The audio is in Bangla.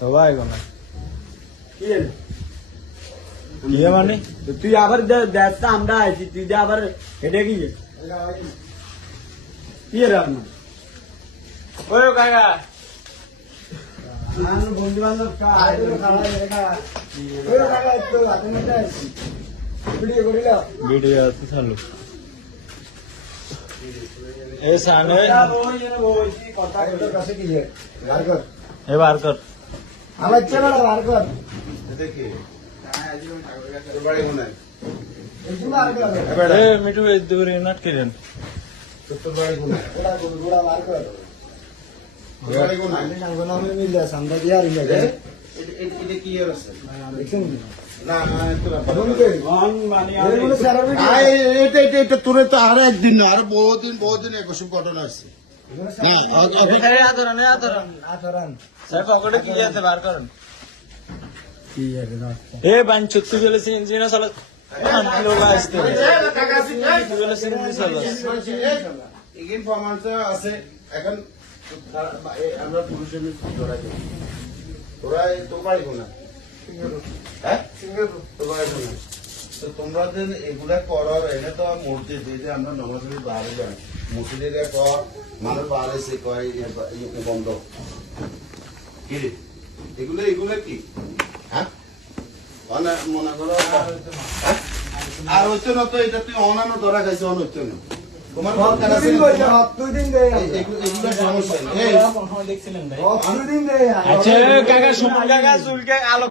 সবাই কোন কি মানে তুই আবার দেখতে আমরা আছি তুই যে আবার হেঁটে গিয়ে কি রাখনা ওই কাকা বন্ধু বান্ধব ভিডিও আছে চালু এ সানে এ বার কর আমার চেনা বার কর এ মিঠু এই দূরে নাট করেন তোরে তো আরো একদিন না আরো বহুদিন একুশ ঘটনা আছে স্যার পকেটে কি আছে বার করেন এ বাঞ্চুত তুই গেলে সিএনজি না চালা লোক আসতে তুই গেলে সিএনজি চালা ইনফরমেন্স আছে এখন আমরা পুলিশের ধরা দিই তোরা তোর বাড়ি কোনা হ্যাঁ তোর বাড়ি কোনা তো তোমরা যে এগুলা করার এটা তো মসজিদ এই যে আমরা নমাজের বাইরে যাই মসজিদের মানুষ বাইরে সে কয় বন্ধ কি রে এগুলো কি হ্যাঁ মনে করো আর হচ্ছে না তো এটা তুই অনানো ধরা খাইছে অন হচ্ছে না তোমার এগুলো সমস্যা আচ্ছা কাকা সুমন কাকা চুলকে আলো